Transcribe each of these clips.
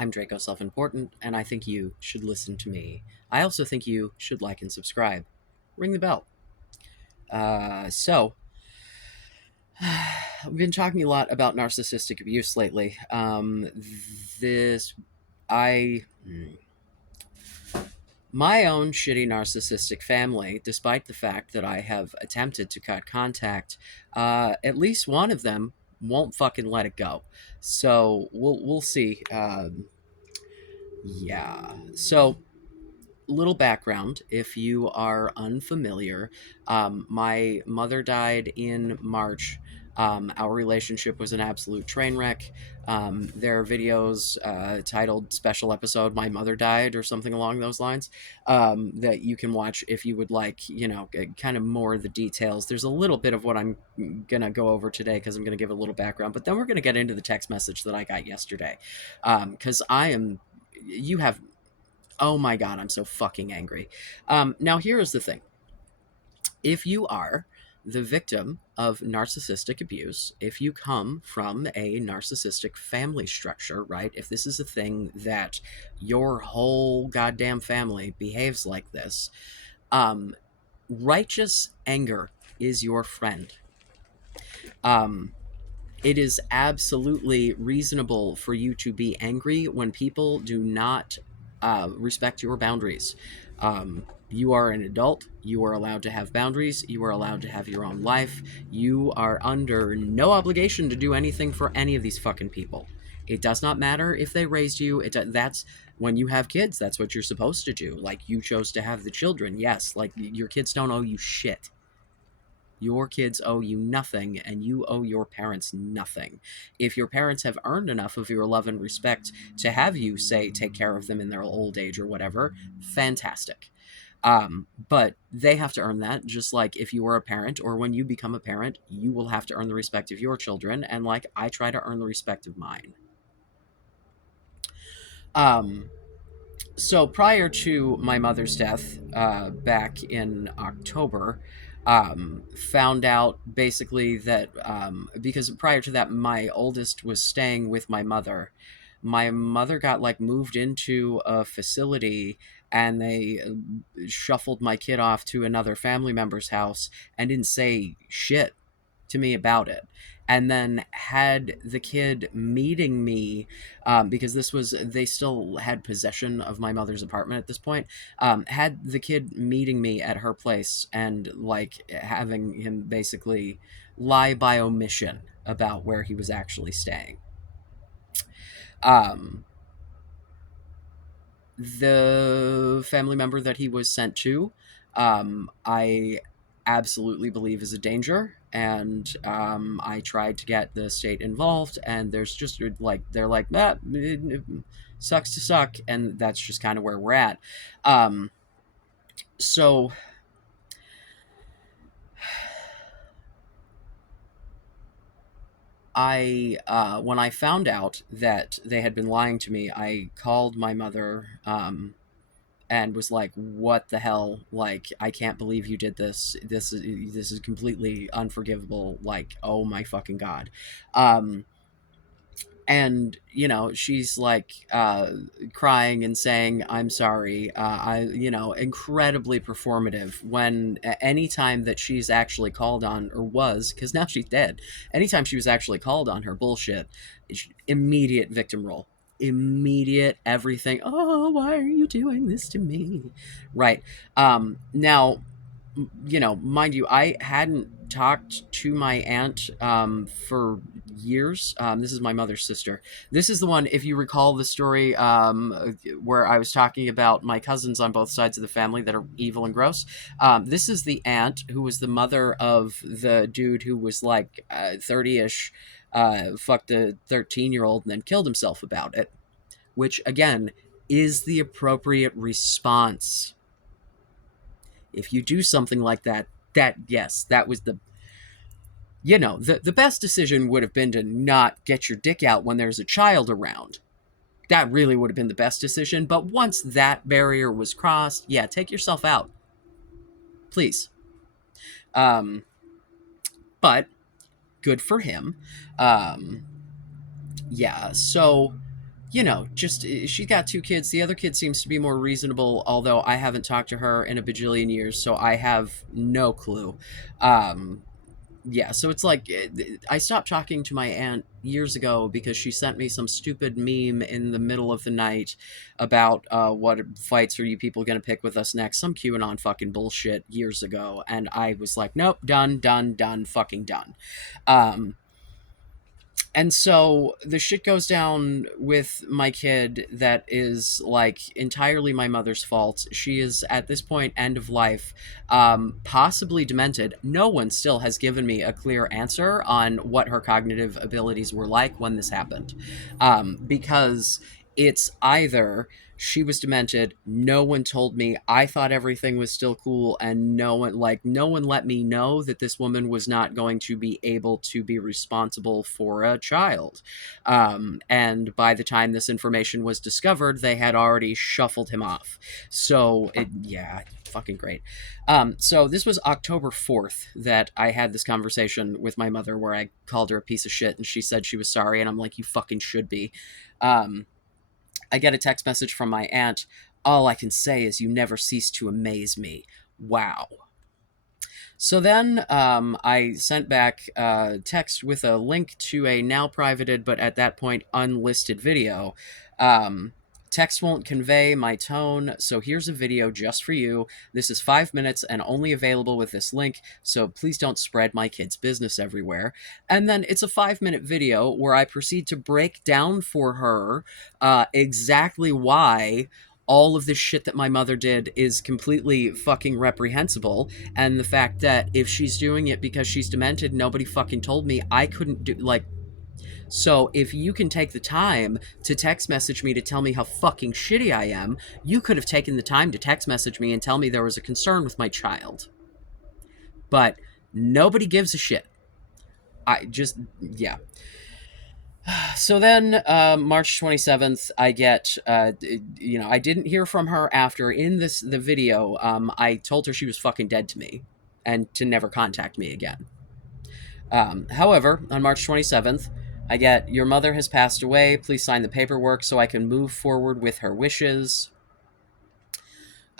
I'm Draco Self-Important, and I think you should listen to me. I also think you should like and subscribe. Ring the bell. So, we've been talking a lot about narcissistic abuse lately. This, I, my own shitty narcissistic family, despite the fact that I have attempted to cut contact, at least one of them won't fucking let it go. So we'll see. Yeah. So little background if you are unfamiliar. My mother died in March. Our relationship was an absolute train wreck. There are videos titled Special Episode My Mother Died or something along those lines that you can watch if you would like, kind of more of the details. There's a little bit of what I'm going to go over today because I'm going to give a little background, but then we're going to get into the text message that I got yesterday. Because you have Oh my god, I'm so fucking angry. Now, here is the thing. If you are the victim of narcissistic abuse, if you come from a narcissistic family structure, right? If this is a thing that your whole goddamn family behaves like this, um, righteous anger is your friend. Um, it is absolutely reasonable for you to be angry when people do not respect your boundaries. You are an adult. You are allowed to have boundaries. You are allowed to have your own life. You are under no obligation to do anything for any of these fucking people. It does not matter if they raised you. That's when you have kids. That's what you're supposed to do. Like, you chose to have the children. Yes, like, your kids don't owe you shit. Your kids owe you nothing, and you owe your parents nothing. If your parents have earned enough of your love and respect to have you, say, take care of them in their old age or whatever, fantastic. But they have to earn that, just like if you were a parent or when you become a parent, you will have to earn the respect of your children, and like I try to earn the respect of mine. Um, so prior to my mother's death, back in October, found out basically that because prior to that, my oldest was staying with my mother. My mother got like moved into a facility, and they shuffled my kid off to another family member's house and didn't say shit to me about it, and then had the kid meeting me, because they still had possession of my mother's apartment at this point, had the kid meeting me at her place and like having him basically lie by omission about where he was actually staying. um, the family member that he was sent to, I absolutely believe is a danger. And I tried to get the state involved, and there's just like, they're like, it sucks to suck. And that's just kind of where we're at. Um, so when I found out that they had been lying to me, I called my mother, and was like, what the hell, like, I can't believe you did this. This is completely unforgivable. Like, oh my fucking god. And she's like, crying and saying, I'm sorry. Incredibly performative. When anytime that she's actually called on, or was, because now she's dead, anytime she was actually called on her bullshit, immediate victim role, immediate everything. Oh, why are you doing this to me? Right. Now, mind you, I hadn't talked to my aunt for years. This is my mother's sister. This is the one, if you recall the story, where I was talking about my cousins on both sides of the family that are evil and gross. This is the aunt who was the mother of the dude who was like 30-ish, fucked a 13-year-old and then killed himself about it, which, again, is the appropriate response. If you do something like that, yes, that was the best decision would have been to not get your dick out when there's a child around. That really would have been the best decision. But once that barrier was crossed, yeah, take yourself out, please. But good for him. Yeah, so just she's got two kids. The other kid seems to be more reasonable, although I haven't talked to her in a bajillion years, so I have no clue. Um, yeah, so it's like I stopped talking to my aunt years ago because she sent me some stupid meme in the middle of the night about what fights are you people gonna pick with us next? Some QAnon fucking bullshit years ago, and I was like, nope, done, done, done, fucking done. Um, and so the shit goes down with my kid that is like entirely my mother's fault. She is at this point end of life, possibly demented. No one still has given me a clear answer on what her cognitive abilities were like when this happened, because it's either she was demented, no one told me, I thought everything was still cool, and no one let me know that this woman was not going to be able to be responsible for a child. And by the time this information was discovered, they had already shuffled him off. So yeah, fucking great. So this was October 4th that I had this conversation with my mother where I called her a piece of shit and she said she was sorry, and I'm like, you fucking should be. I get a text message from my aunt. All I can say is you never cease to amaze me. Wow. So then I sent back a text with a link to a now privated, but at that point unlisted video. Um, Text won't convey my tone, so here's a video just for you. This is 5 minutes and only available with this link, so please don't spread my kid's business everywhere. And then it's a 5 minute video where I proceed to break down for her exactly why all of this shit that my mother did is completely fucking reprehensible, and the fact that if she's doing it because she's demented, nobody fucking told me, I couldn't do, like, so if you can take the time to text message me to tell me how fucking shitty I am, you could have taken the time to text message me and tell me there was a concern with my child. But nobody gives a shit. I just, yeah. So then, March 27th, I get, I didn't hear from her after. In the video, I told her she was fucking dead to me and to never contact me again. However, on March 27th, I get, your mother has passed away. Please sign the paperwork so I can move forward with her wishes.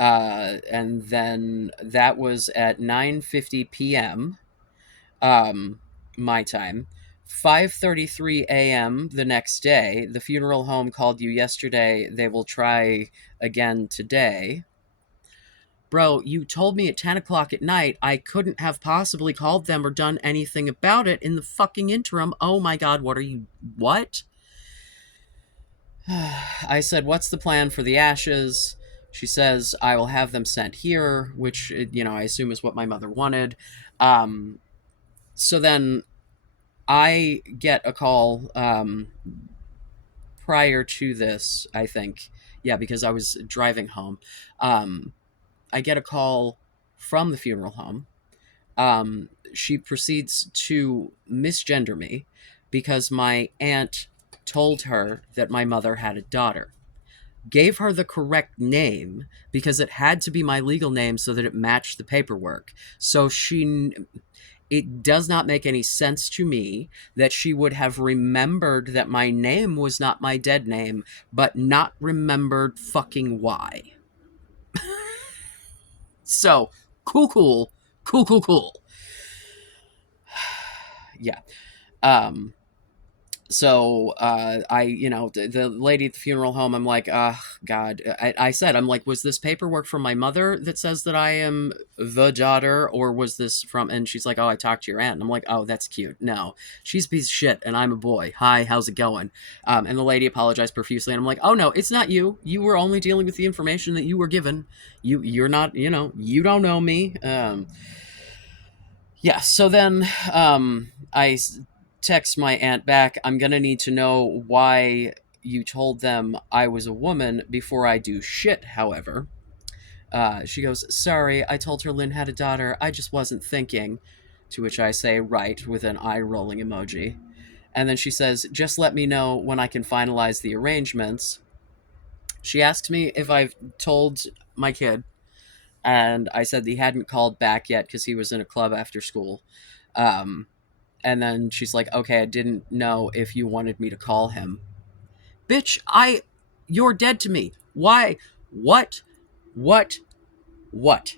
And then that was at 9:50 p.m. My time. 5:33 a.m. the next day. The funeral home called you yesterday. They will try again today. Bro, you told me at 10 o'clock at night I couldn't have possibly called them or done anything about it in the fucking interim. Oh my god, what are you... What? I said, what's the plan for the ashes? She says, I will have them sent here, which, I assume is what my mother wanted. So then I get a call prior to this, I think. Yeah, because I was driving home. I get a call from the funeral home. She proceeds to misgender me because my aunt told her that my mother had a daughter. Gave her the correct name because it had to be my legal name so that it matched the paperwork. So it does not make any sense to me that she would have remembered that my name was not my dead name, but not remembered fucking why. So, cool. Yeah. Um, so the lady at the funeral home, I'm like, god. I said, I'm like, was this paperwork from my mother that says that I am the daughter, or was this from... And she's like, oh, I talked to your aunt. And I'm like, oh, that's cute. No, she's a piece of shit and I'm a boy. Hi, how's it going? And the lady apologized profusely, and I'm like, oh no, it's not you. You were only dealing with the information that you were given. You're not, you don't know me. Yeah, so then I text my aunt back, I'm going to need to know why you told them I was a woman before I do shit, however. She goes, sorry, I told her Lynn had a daughter. I just wasn't thinking. To which I say, right, with an eye-rolling emoji. And then she says, just let me know when I can finalize the arrangements. She asks me if I've told my kid, and I said he hadn't called back yet because he was in a club after school. And then she's like, okay, I didn't know if you wanted me to call him. Bitch, you're dead to me. Why? What? What? What?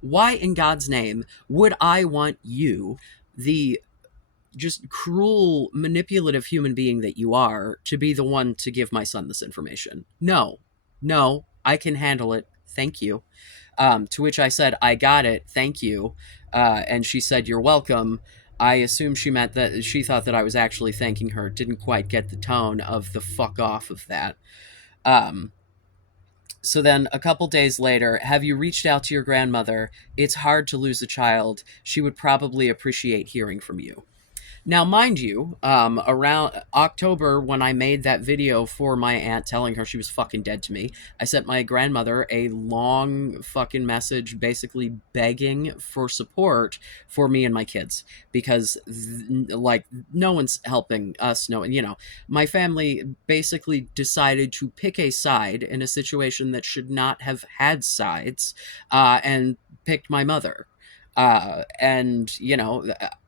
Why in God's name would I want you, the just cruel, manipulative human being that you are, to be the one to give my son this information? No, no, I can handle it. Thank you. To which I said, I got it. Thank you. And she said, you're welcome. I assume she meant that she thought that I was actually thanking her. Didn't quite get the tone of the fuck off of that. Um, so then a couple days later, have you reached out to your grandmother? It's hard to lose a child. She would probably appreciate hearing from you. Now, mind you, around October, when I made that video for my aunt telling her she was fucking dead to me, I sent my grandmother a long fucking message basically begging for support for me and my kids because, like, no one's helping us. No one, my family basically decided to pick a side in a situation that should not have had sides, and picked my mother. And,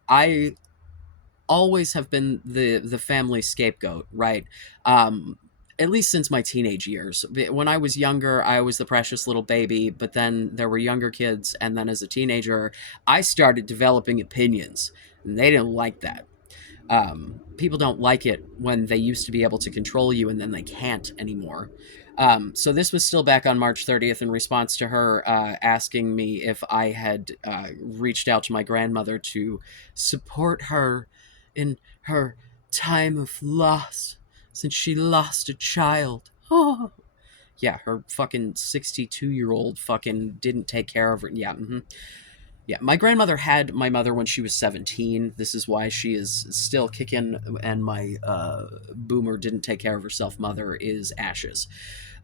I always have been the family scapegoat, right? Um, at least since my teenage years. When I was younger, I was the precious little baby, but then there were younger kids, and then as a teenager, I started developing opinions, and they didn't like that. People don't like it when they used to be able to control you and then they can't anymore. So this was still back on March 30th in response to her asking me if I had reached out to my grandmother to support her in her time of loss since she lost a child. Oh. Yeah, her fucking 62-year-old fucking didn't take care of her. Yeah, yeah, my grandmother had my mother when she was 17. This is why she is still kicking, and my boomer didn't take care of herself mother is ashes.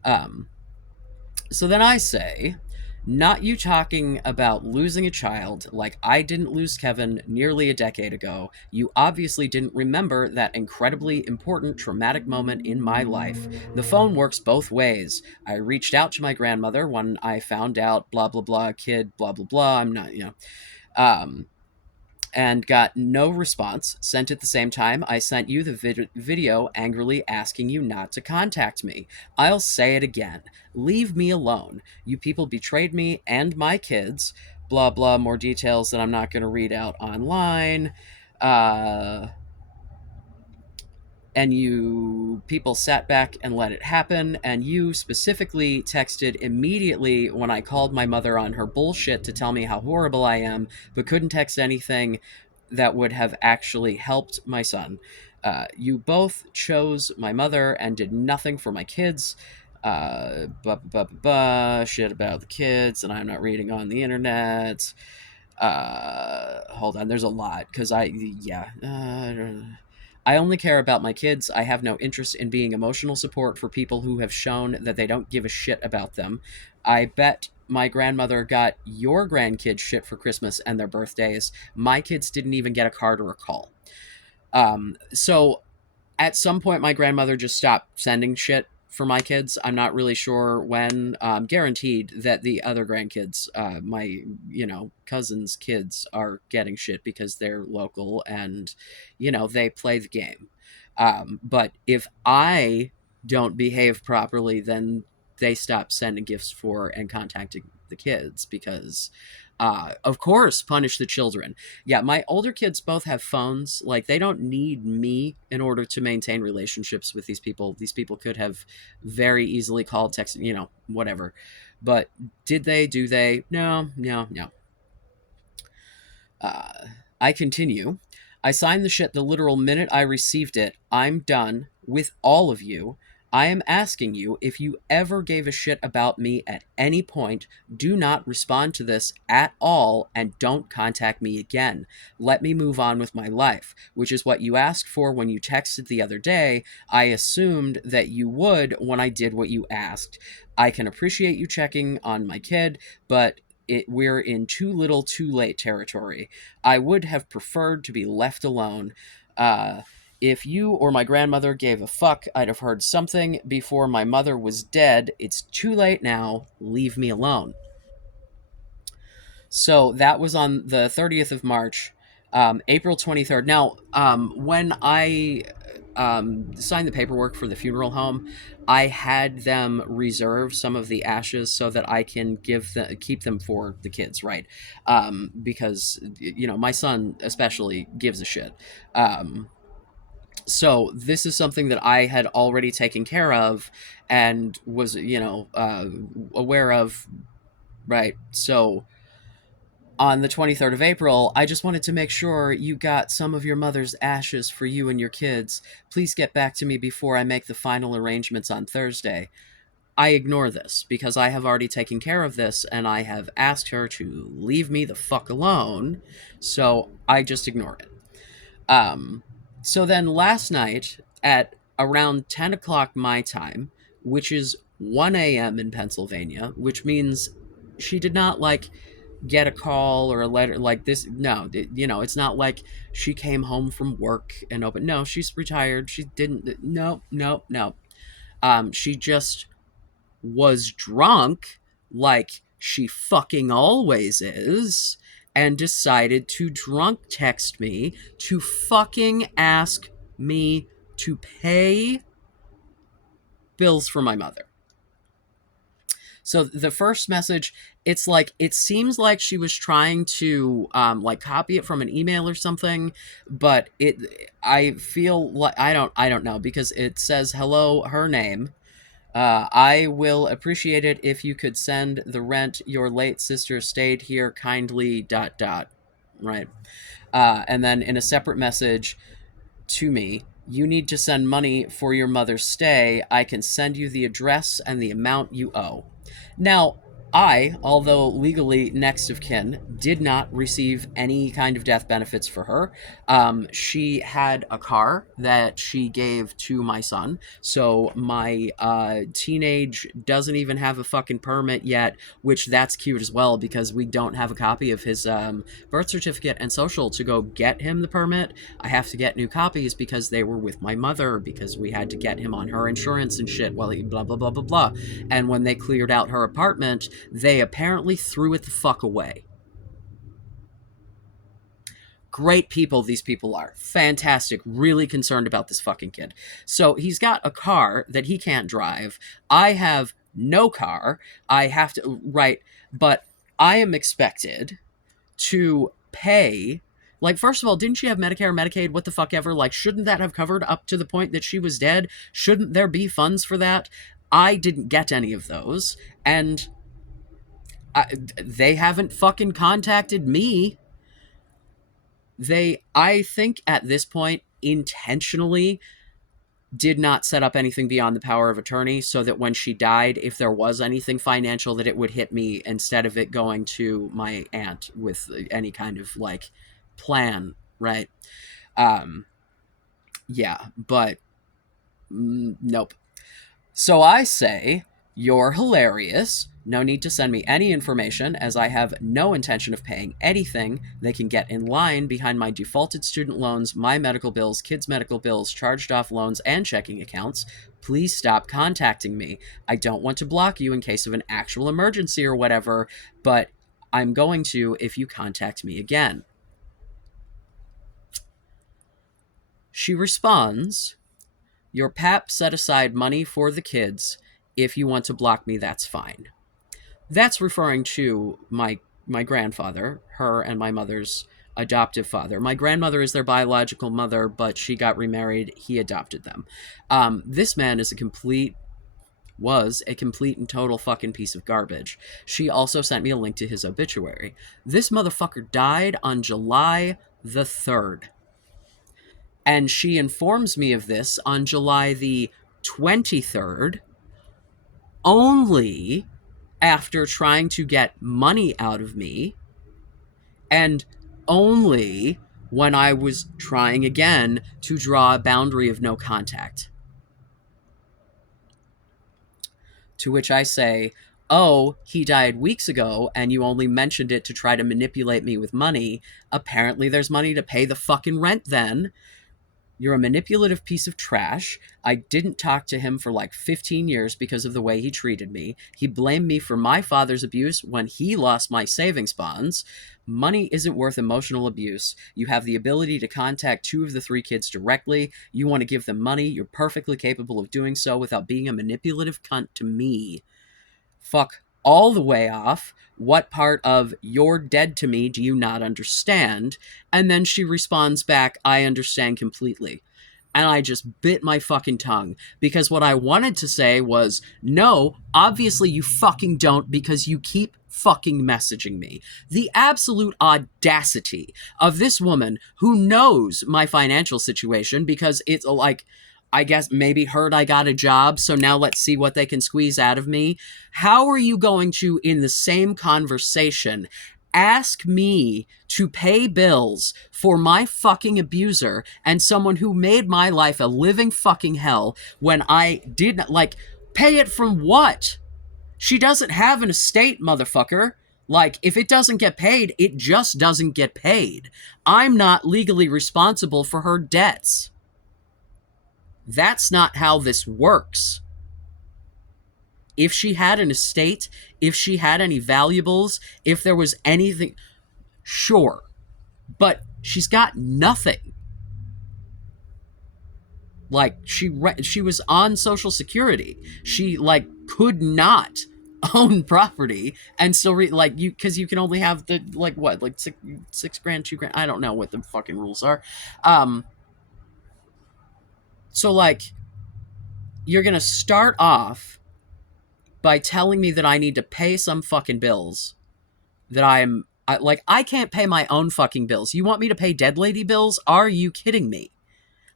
Um, so then I say, not you talking about losing a child like I didn't lose Kevin nearly a decade ago. You obviously didn't remember that incredibly important traumatic moment in my life. The phone works both ways. I reached out to my grandmother when I found out blah blah blah kid blah blah blah. I'm not, um, and got no response. Sent at the same time, I sent you the video angrily asking you not to contact me. I'll say it again. Leave me alone. You people betrayed me and my kids. Blah, blah, more details that I'm not going to read out online. And you people sat back and let it happen, and you specifically texted immediately when I called my mother on her bullshit to tell me how horrible I am, but couldn't text anything that would have actually helped my son. You both chose my mother and did nothing for my kids. Shit about the kids, and I'm not reading on the internet. Hold on, there's a lot because I only care about my kids. I have no interest in being emotional support for people who have shown that they don't give a shit about them. I bet my grandmother got your grandkids shit for Christmas and their birthdays. My kids didn't even get a card or a call. So at some point, my grandmother just stopped sending shit for my kids. I'm not really sure when. Guaranteed that the other grandkids, my cousins' kids, are getting shit because they're local and they play the game. But if I don't behave properly, then they stop sending gifts for and contacting the kids because of course, punish the children. Yeah, my older kids both have phones. Like, they don't need me in order to maintain relationships with these people. These people could have very easily called, texted, whatever. But did they? Do they? No, no, no. Uh, I continue. I signed the shit the literal minute I received it. I'm done with all of you. I am asking you if you ever gave a shit about me at any point. Do not respond to this at all and don't contact me again. Let me move on with my life, which is what you asked for when you texted the other day. I assumed that you would when I did what you asked. I can appreciate you checking on my kid, but we're in too little too late territory. I would have preferred to be left alone. If you or my grandmother gave a fuck, I'd have heard something before my mother was dead. It's too late now. Leave me alone. So that was on the 30th of March. April 23rd. Now, when I sign the paperwork for the funeral home, I had them reserve some of the ashes so that I can keep them for the kids, right? Because my son especially gives a shit. Um, so this is something that I had already taken care of and was aware of, right? So on the 23rd of April, I just wanted to make sure you got some of your mother's ashes for you and your kids. Please get back to me before I make the final arrangements on Thursday. I ignore this because I have already taken care of this and I have asked her to leave me the fuck alone. So I just ignore it. Um, so then last night at around 10 o'clock my time, which is 1 a.m. in Pennsylvania, which means she did not get a call or a letter like this. No, it's not like she came home from work and opened. No, she's retired. She didn't. No, no, no. She just was drunk, like she fucking always is, and decided to drunk text me to fucking ask me to pay bills for my mother. So the first message, it's like it seems like she was trying to copy it from an email or something, but I feel like I don't know because it says hello, her name. I will appreciate it if you could send the rent your late sister stayed here kindly dot dot, right? And then in a separate message to me, you need to send money for your mother's stay. I can send you the address and the amount you owe. Now, I, although legally next of kin, did not receive any kind of death benefits for her. She had a car that she gave to my son. So my teenage doesn't even have a fucking permit yet, which that's cute as well because we don't have a copy of his birth certificate and social to go get him the permit. I have to get new copies because they were with my mother because we had to get him on her insurance and shit while he blah, blah, blah, blah, blah. And when they cleared out her apartment, they apparently threw it the fuck away. Great people, these people are. Fantastic. Really concerned about this fucking kid. So he's got a car that he can't drive. I have no car. I have to, right. But I am expected to pay. Like, first of all, didn't she have Medicare, Medicaid, what the fuck ever? Like, shouldn't that have covered up to the point that she was dead? Shouldn't there be funds for that? I didn't get any of those. And they haven't fucking contacted me. They, I think at this point, intentionally did not set up anything beyond the power of attorney so that when she died, if there was anything financial, that it would hit me instead of it going to my aunt with any kind of plan, right? Um, yeah, but nope. So I say, you're hilarious. No need to send me any information, as I have no intention of paying anything. They can get in line behind my defaulted student loans, my medical bills, kids' medical bills, charged off loans, and checking accounts. Please stop contacting me. I don't want to block you in case of an actual emergency or whatever, but I'm going to if you contact me again. She responds, your pap set aside money for the kids. If you want to block me, that's fine. That's referring to my grandfather, her and my mother's adoptive father. My grandmother is their biological mother, but she got remarried. He adopted them. This man was a complete and total fucking piece of garbage. She also sent me a link to his obituary. This motherfucker died on July the 3rd. And she informs me of this on July the 23rd, only after trying to get money out of me, and only when I was trying again to draw a boundary of no contact. To which I say, oh, he died weeks ago and you only mentioned it to try to manipulate me with money. Apparently there's money to pay the fucking rent then. You're a manipulative piece of trash. I didn't talk to him for like 15 years because of the way he treated me. He blamed me for my father's abuse when he lost my savings bonds. Money isn't worth emotional abuse. You have the ability to contact two of the three kids directly. You want to give them money. You're perfectly capable of doing so without being a manipulative cunt to me. Fuck all the way off. What part of "you're dead to me" do you not understand? And then she responds back, "I understand completely." And I just bit my fucking tongue because what I wanted to say was, no, obviously you fucking don't because you keep fucking messaging me. The absolute audacity of this woman who knows my financial situation because it's like, I guess maybe heard I got a job, so now let's see what they can squeeze out of me. How are you going to, in the same conversation, ask me to pay bills for my fucking abuser and someone who made my life a living fucking hell when I didn't, like, pay it from what? She doesn't have an estate, motherfucker. Like, if it doesn't get paid, it just doesn't get paid. I'm not legally responsible for her debts. That's not how this works. If she had an estate, if she had any valuables, if there was anything, sure. But she's got nothing. Like, she was on Social Security. She, like, could not own property and still like you, because you can only have the, like, what, like six grand, 2 grand, I don't know what the fucking rules are. So, like, you're gonna start off by telling me that I need to pay some fucking bills that I can't pay my own fucking bills. You want me to pay dead lady bills? Are you kidding me?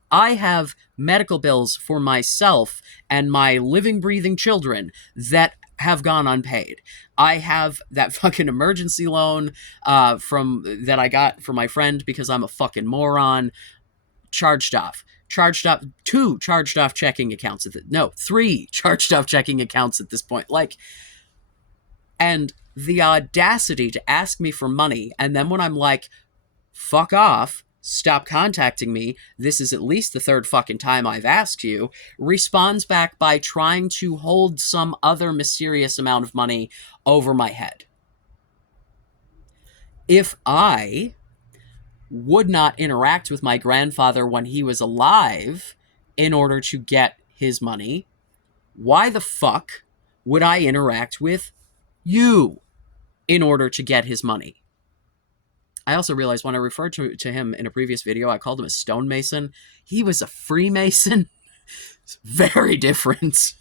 I have medical bills for myself and my living, breathing children that have gone unpaid. I have that fucking emergency loan from that I got for my friend because I'm a fucking moron. Charged off. Two charged off checking accounts. Three charged off checking accounts at this point. Like, and the audacity to ask me for money, and then when I'm like, fuck off, stop contacting me, this is at least the third fucking time I've asked you, responds back by trying to hold some other mysterious amount of money over my head. If I would not interact with my grandfather when he was alive in order to get his money, why the fuck would I interact with you in order to get his money? I also realized when I referred to him in a previous video, I called him a stonemason. He was a Freemason. It's very different.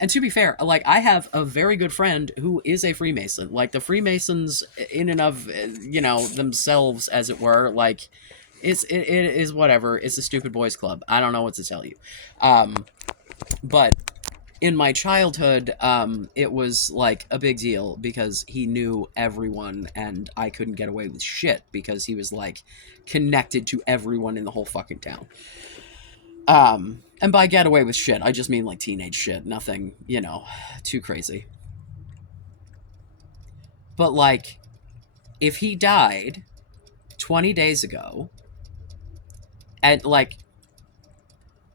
And to be fair, like, I have a very good friend who is a Freemason. Like, the Freemasons in and of, themselves, as it were, like, it is whatever. It's a stupid boys club. I don't know what to tell you. But in my childhood, it was, like, a big deal because he knew everyone and I couldn't get away with shit because he was, like, connected to everyone in the whole fucking town. And by get away with shit, I just mean, like, teenage shit. Nothing, too crazy. But, like, if he died 20 days ago, and, like,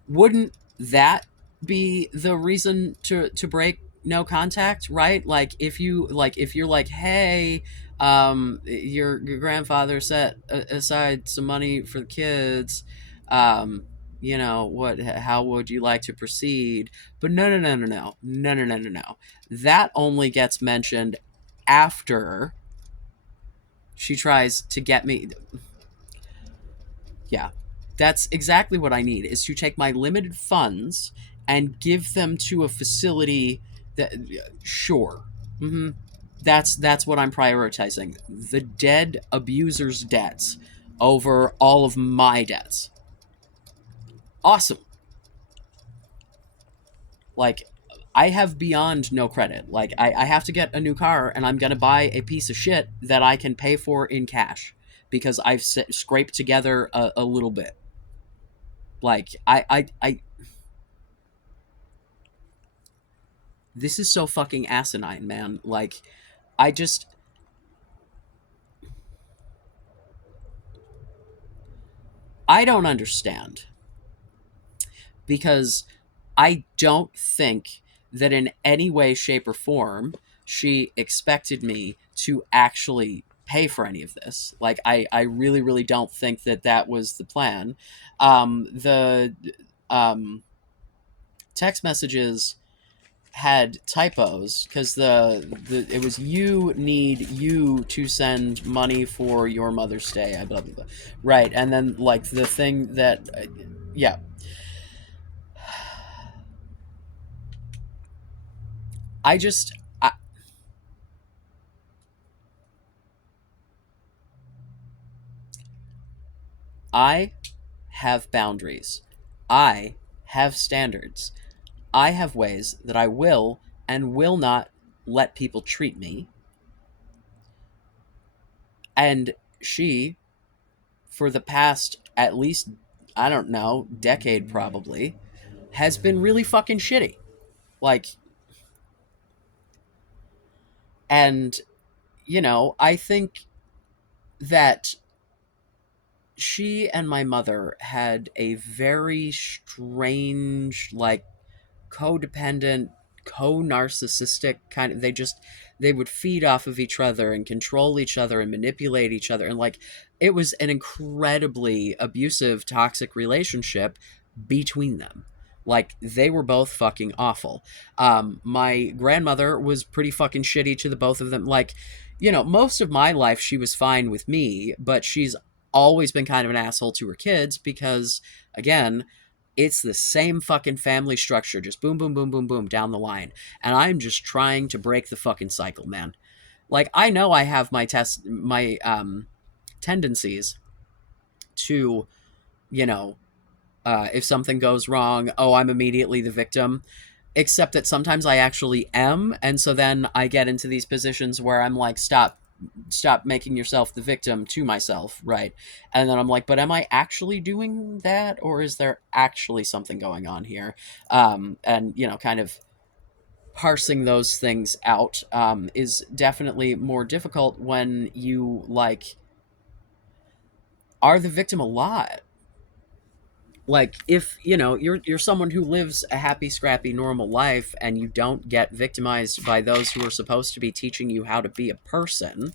wouldn't that be the reason to break no contact, right? Like, if you're like, hey, your grandfather set aside some money for the kids, how would you like to proceed? But no. That only gets mentioned after she tries to get me. Yeah, that's exactly what I need, is to take my limited funds and give them to a facility that, sure. That's what I'm prioritizing. The dead abuser's debts over all of my debts. Awesome. Like, I have beyond no credit. Like, I have to get a new car, and I'm going to buy a piece of shit that I can pay for in cash because I've scraped together a little bit. Like, I this is so fucking asinine, man. Like, I just... I don't understand because I don't think that in any way, shape, or form she expected me to actually pay for any of this. Like, I really, really don't think that that was the plan. The um, text messages had typos because the it was you need you to send money for your Mother's Day. I blah blah blah. Right, and then like the thing that yeah, I just I have boundaries. I have standards. I have ways that I will and will not let people treat me. And she, for the past at least, I don't know, decade probably, has been really fucking shitty. Like, and, I think that she and my mother had a very strange, like, codependent, co-narcissistic kind of, they would feed off of each other and control each other and manipulate each other, and like it was an incredibly abusive, toxic relationship between them. Like they were both fucking awful. My grandmother was pretty fucking shitty to the both of them. Like, most of my life she was fine with me, but she's always been kind of an asshole to her kids because, again, it's the same fucking family structure, just boom, boom, boom, boom, boom down the line. And I'm just trying to break the fucking cycle, man. Like I know I have my tendencies to, you know, if something goes wrong, oh, I'm immediately the victim. Except that sometimes I actually am, and so then I get into these positions where I'm like, stop making yourself the victim to myself, right? And then I'm like, but am I actually doing that, or is there actually something going on here? And kind of parsing those things out is definitely more difficult when you like are the victim a lot. Like if you're someone who lives a happy, scrappy, normal life, and you don't get victimized by those who are supposed to be teaching you how to be a person,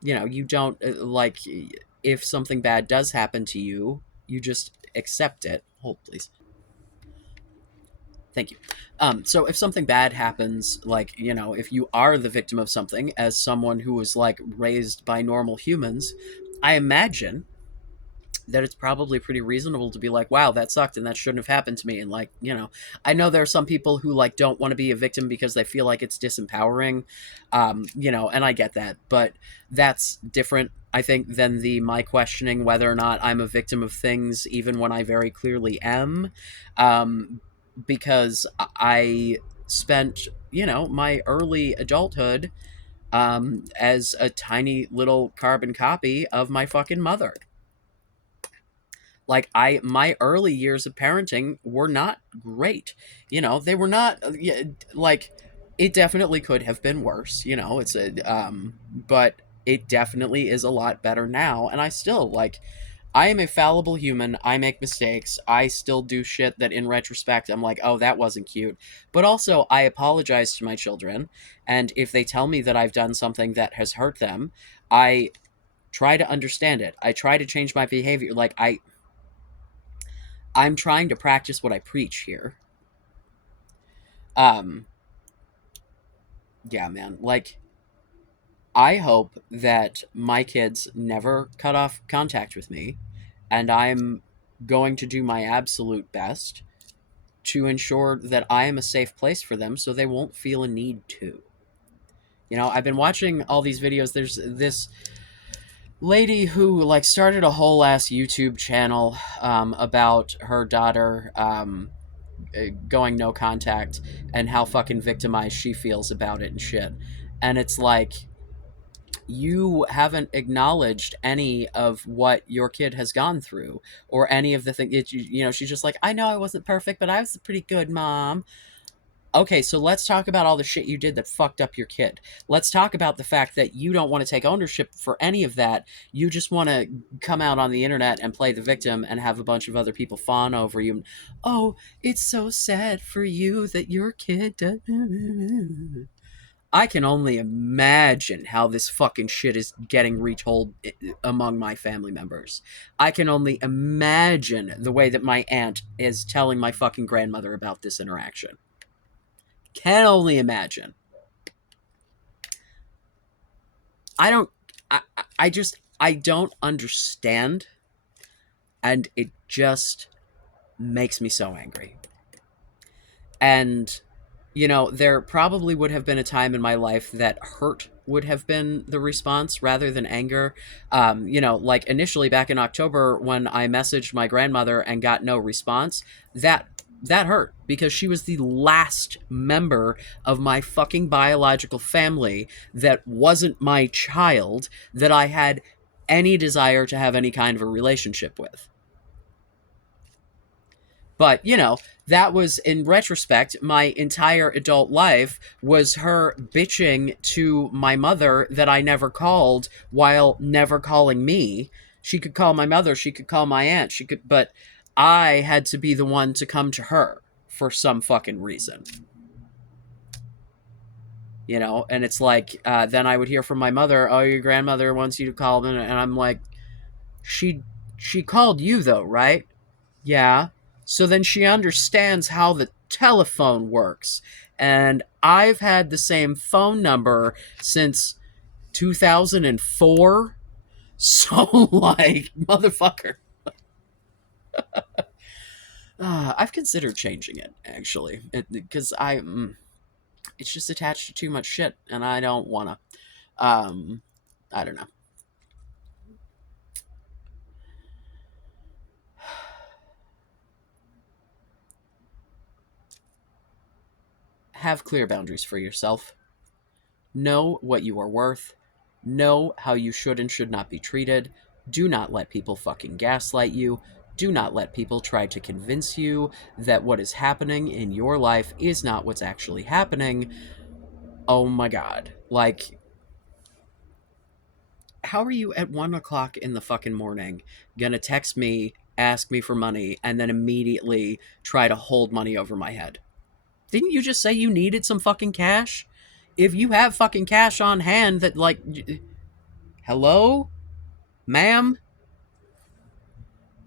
you don't like if something bad does happen to you, you just accept it. Hold please. Thank you. So if something bad happens, like, if you are the victim of something as someone who was like raised by normal humans, I imagine that it's probably pretty reasonable to be like, wow, that sucked and that shouldn't have happened to me. And like, I know there are some people who like don't want to be a victim because they feel like it's disempowering, and I get that, but that's different, I think, than the my questioning whether or not I'm a victim of things, even when I very clearly am, because I spent, my early adulthood as a tiny little carbon copy of my fucking mother. Like my early years of parenting were not great. They were not yeah, like it definitely could have been worse. It's a but it definitely is a lot better now, and I still like I am a fallible human. I make mistakes. I still do shit that in retrospect I'm like, "Oh, that wasn't cute." But also I apologize to my children, and if they tell me that I've done something that has hurt them, I try to understand it. I try to change my behavior. Like I'm trying to practice what I preach here. Um, yeah, man. Like, I hope that my kids never cut off contact with me, and I'm going to do my absolute best to ensure that I am a safe place for them so they won't feel a need to. I've been watching all these videos. There's this lady who, like, started a whole ass YouTube channel about her daughter going no contact and how fucking victimized she feels about it and shit. And it's like you haven't acknowledged any of what your kid has gone through or any of the things she's just like, I know I wasn't perfect, but I was a pretty good mom. Okay, so let's talk about all the shit you did that fucked up your kid. Let's talk about the fact that you don't want to take ownership for any of that. You just want to come out on the internet and play the victim and have a bunch of other people fawn over you. Oh, it's so sad for you that your kid does. I can only imagine how this fucking shit is getting retold among my family members. I can only imagine the way that my aunt is telling my fucking grandmother about this interaction. Can only imagine. I don't. I don't understand, and it just makes me so angry. And there probably would have been a time in my life that hurt would have been the response rather than anger. Like initially back in October when I messaged my grandmother and got no response, that hurt because she was the last member of my fucking biological family that wasn't my child that I had any desire to have any kind of a relationship with. But, that was in retrospect, my entire adult life was her bitching to my mother that I never called while never calling me. She could call my mother, she could call my aunt, but I had to be the one to come to her for some fucking reason. And it's like, then I would hear from my mother, oh, your grandmother wants you to call them. And I'm like, she, she called you though, right? Yeah. So then she understands how the telephone works. And I've had the same phone number since 2004. So, like, motherfucker. I've considered changing it, actually. Because it's just attached to too much shit. And I don't want to. I don't know. Have clear boundaries for yourself. Know what you are worth. Know how you should and should not be treated. Do not let people fucking gaslight you. Do not let people try to convince you that what is happening in your life is not what's actually happening. Oh my god. Like, how are you at 1 o'clock in the fucking morning gonna text me, ask me for money, and then immediately try to hold money over my head? Didn't you just say you needed some fucking cash? If you have fucking cash on hand that, like, hello? Ma'am?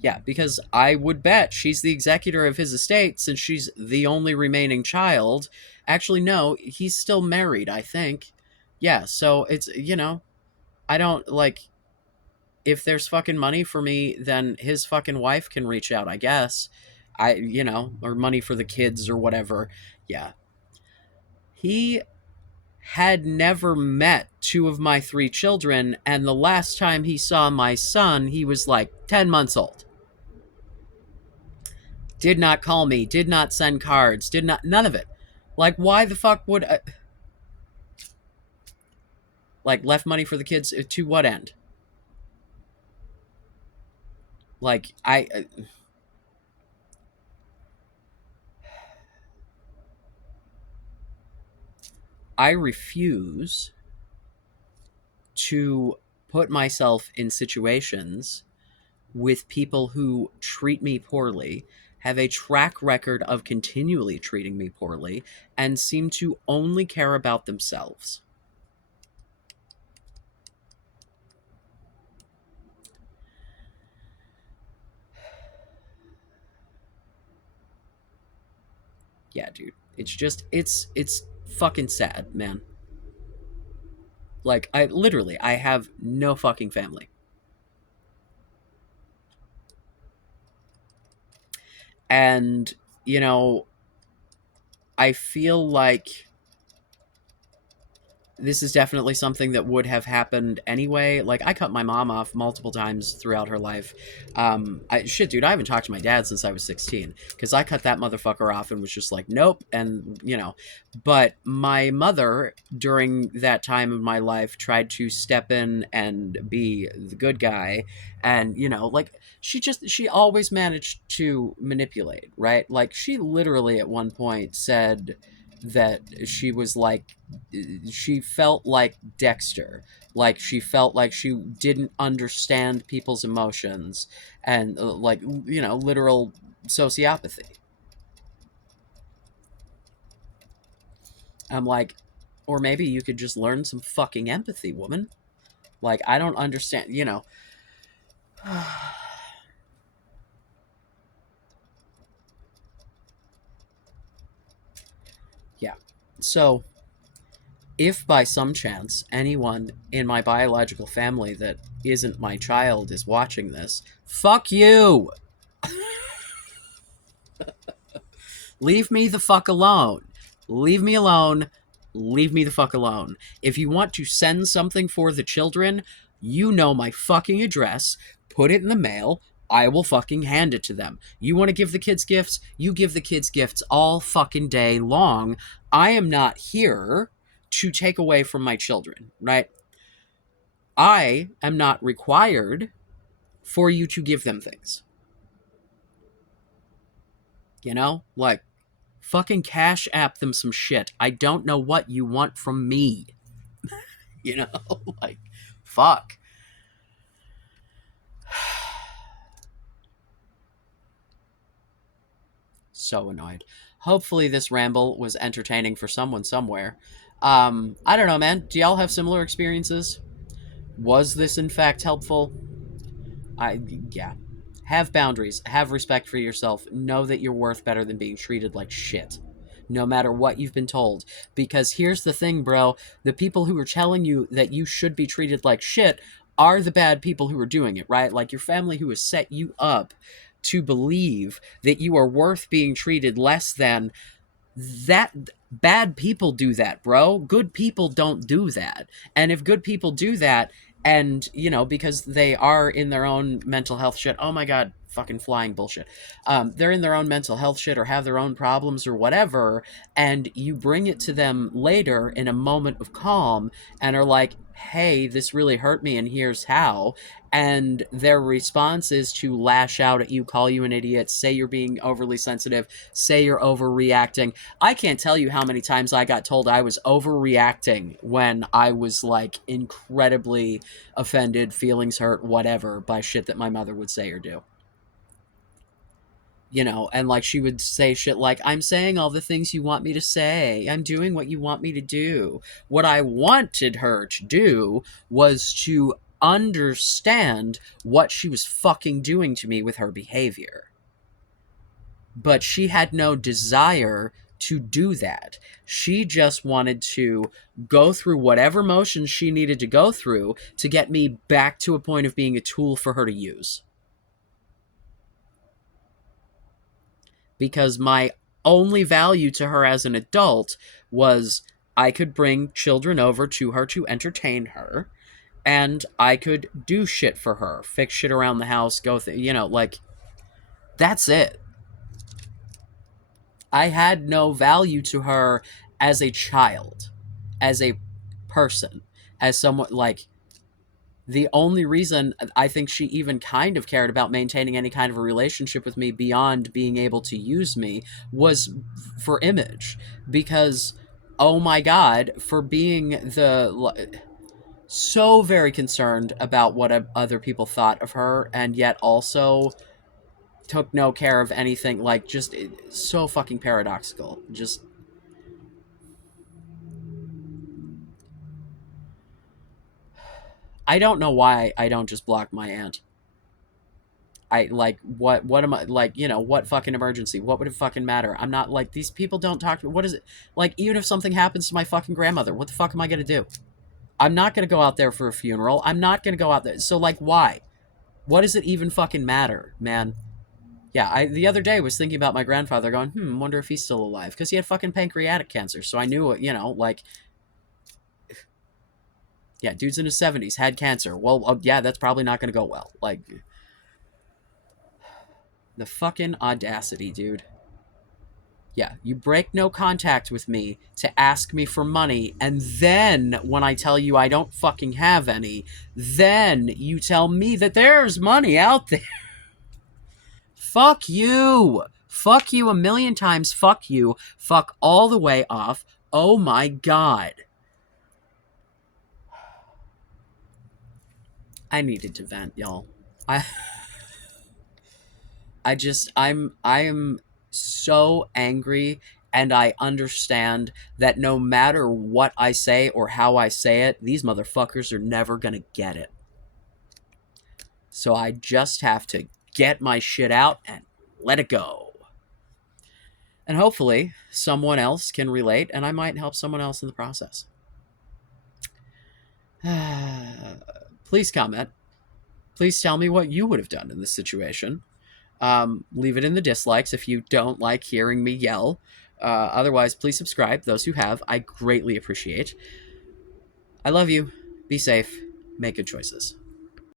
Yeah, because I would bet she's the executor of his estate since she's the only remaining child. Actually, no, he's still married, I think. Yeah, so it's, I don't, like, if there's fucking money for me, then his fucking wife can reach out, I guess. Or money for the kids or whatever. Yeah. He had never met two of my three children, and the last time he saw my son, he was like 10 months old. Did not call me, did not send cards, did not, none of it. Like, why the fuck would like, left money for the kids to what end? Like, I refuse to put myself in situations with people who treat me poorly, have a track record of continually treating me poorly, and seem to only care about themselves. Yeah, dude. It's fucking sad, man. Like, I have no fucking family. And, you know, I feel like this is definitely something that would have happened anyway. Like, I cut my mom off multiple times throughout her life. Shit, dude, I haven't talked to my dad since I was 16 because I cut that motherfucker off and was just like, nope. And, but my mother during that time of my life tried to step in and be the good guy. And, like, she always managed to manipulate, right? Like, she literally at one point said, that she was like, she felt like Dexter. Like she felt like she didn't understand people's emotions, and like, literal sociopathy. I'm like, or maybe you could just learn some fucking empathy, woman. Like, I don't understand. Yeah. So, if by some chance anyone in my biological family that isn't my child is watching this, fuck you! Leave me the fuck alone. Leave me alone. Leave me the fuck alone. If you want to send something for the children, you know my fucking address. Put it in the mail. I will fucking hand it to them. You want to give the kids gifts? You give the kids gifts all fucking day long. I am not here to take away from my children, right? I am not required for you to give them things. Like, fucking cash app them some shit. I don't know what you want from me. You know? Like, fuck. So annoyed. Hopefully this ramble was entertaining for someone somewhere. I don't know, man. Do y'all have similar experiences? Was this in fact helpful? Yeah. Have boundaries. Have respect for yourself. Know that you're worth better than being treated like shit, no matter what you've been told. Because here's the thing, bro. The people who are telling you that you should be treated like shit are the bad people who are doing it, right? Like your family who has set you up to believe that you are worth being treated less than. That bad people do that, bro. Good people don't do that. And if good people do that, and because they are in their own mental health shit, oh my god, fucking flying bullshit, they're in their own mental health shit or have their own problems or whatever, and you bring it to them later in a moment of calm and are like, hey, this really hurt me and here's how, and their response is to lash out at you, call you an idiot, say you're being overly sensitive, say you're overreacting. I can't tell you how many times I got told I was overreacting when I was like incredibly offended, feelings hurt, whatever, by shit that my mother would say or do. And like she would say shit like, I'm saying all the things you want me to say. I'm doing what you want me to do. What I wanted her to do was to understand what she was fucking doing to me with her behavior. But she had no desire to do that. She just wanted to go through whatever motions she needed to go through to get me back to a point of being a tool for her to use. Because my only value to her as an adult was I could bring children over to her to entertain her, and I could do shit for her, fix shit around the house, like, that's it. I had no value to her as a child, as a person, as someone, like, the only reason I think she even kind of cared about maintaining any kind of a relationship with me beyond being able to use me was for image. Because, oh my god, for being so very concerned about what other people thought of her, and yet also took no care of anything, like, just so fucking paradoxical. Just, I don't know why I don't just block my aunt. I like, what am I, like, what fucking emergency? What would it fucking matter? I'm not like, these people don't talk to me. What is it? Like, even if something happens to my fucking grandmother, what the fuck am I gonna do? I'm not gonna go out there for a funeral. I'm not gonna go out there. So like, why? What does it even fucking matter, man? Yeah, I the other day was thinking about my grandfather going, wonder if he's still alive. Because he had fucking pancreatic cancer. So I knew, like, yeah, dude's in his 70s, had cancer. Well, yeah, that's probably not gonna go well. Like, the fucking audacity, dude. Yeah, you break no contact with me to ask me for money, and then when I tell you I don't fucking have any, then you tell me that there's money out there. Fuck you. Fuck you a million times. Fuck you. Fuck all the way off. Oh my God. I needed to vent, y'all. I I am so angry, and I understand that no matter what I say or how I say it, these motherfuckers are never going to get it. So I just have to get my shit out and let it go. And hopefully someone else can relate, and I might help someone else in the process. Please comment. Please tell me what you would have done in this situation. Leave it in the dislikes if you don't like hearing me yell. Otherwise, please subscribe. Those who have, I greatly appreciate. I love you. Be safe. Make good choices.